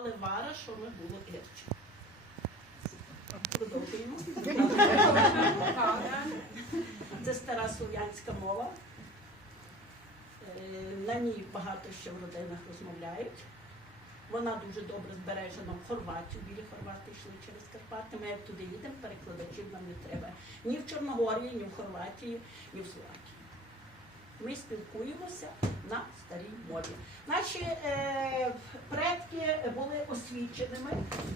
називали Вара, що ми було Ірче. Продовжуємо. Це стара слов'янська мова. Е, На ній багато ще в родинах розмовляють. Вона дуже добре збережена в Хорватію. Білі хорвати йшли через Карпати. Ми як туди їдемо, перекладачів нам не треба. Ні в Чорногорії, ні в Хорватії, ні в Словакії. Ми спілкуємося на мові. Наші е, предки були освіченими,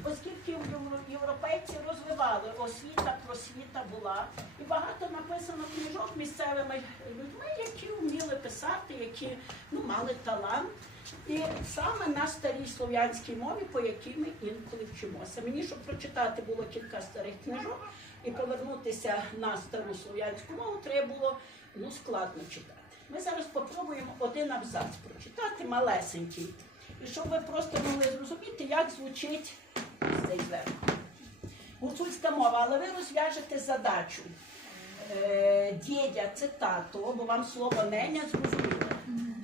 оскільки євро- європейці розвивали освіта, просвіта була. І багато написано книжок місцевими людьми, які вміли писати, які ну, мали талант. І саме на старій слов'янській мові, по якій ми інколи вчимося. Мені, щоб прочитати було кілька старих книжок і повернутися на стару слов'янську мову, треба було ну, складно читати. Ми зараз спробуємо один абзац прочитати, малесенький. І щоб ви просто могли зрозуміти, як звучить цей зверху. Гуцульська мова, але ви розв'яжете задачу. Е, дєдя це тато, бо вам слово неня зрозуміло.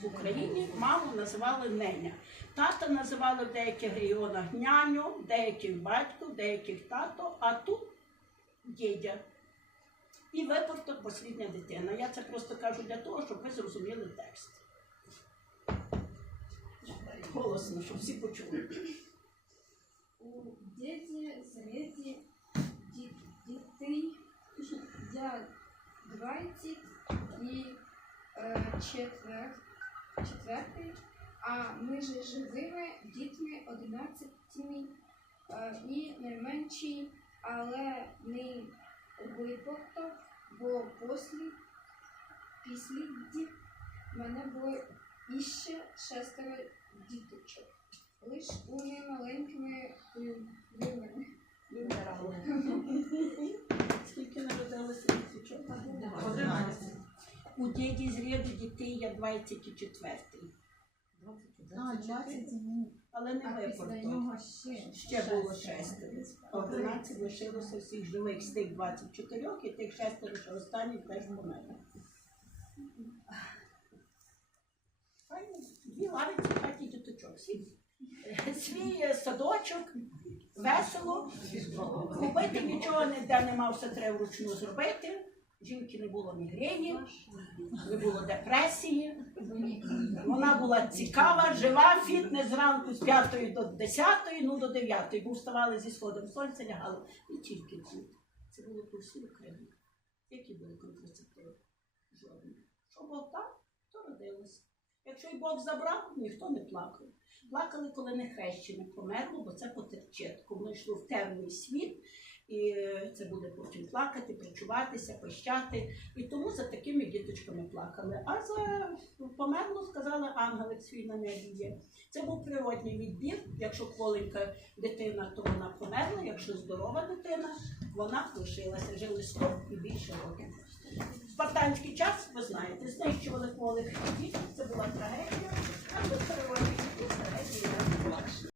В Україні маму називали неня. Тата називали в деяких регіонах няню, деяких батько, деяких тато, а тут дєдя. І випадок послідня дитина. Я це просто кажу для того, щоб ви зрозуміли текст. Голосно, щоб всі почули. У діді зреді дітей я 20 і е, четвер, четвертий, а ми же живими дітьми 11 е, і найменші, але не глибоко, бо послід, післідді мене було іще шестеро діточок. Лиш вони маленькими вимерли. Скільки народилося діточок? У діді з ряду дітей я 24. А, 20 Але не А після нього ще. Ще було шестеро. 11 лишилося всіх живих з тих 24 і тих шестеро, що останні теж померли. Файно. Дві лавиці, хаті діточок. Свій, свій е, садочок, весело. Купити нічого ніде не мав, все треба вручну зробити. Жінки не було мігрені, не було депресії. Вона була цікава, жива, фітнес зранку з 5 до 10, ну до 9, бо вставали зі сходом сонця, лягали. Не тільки тут. Це було по всій Україні. Які були контрацептиви? Жодні. Що Бог дав, то родилося. Якщо й Бог забрав, ніхто не плакав. Плакали, коли не хрещене померло, бо це потерчетку. Воно йшло в темний світ, і це буде потім плакати, причуватися, пощати. І тому за такими діточками плакали. А за померло, сказали, ангелик свій на небі є. Це був природній відбір. Якщо хворенька дитина, то вона померла. Якщо здорова дитина, вона лишилася. Жили 100 і більше років. Спартанський час, ви знаєте, знищували хворих дітей. Це була трагедія.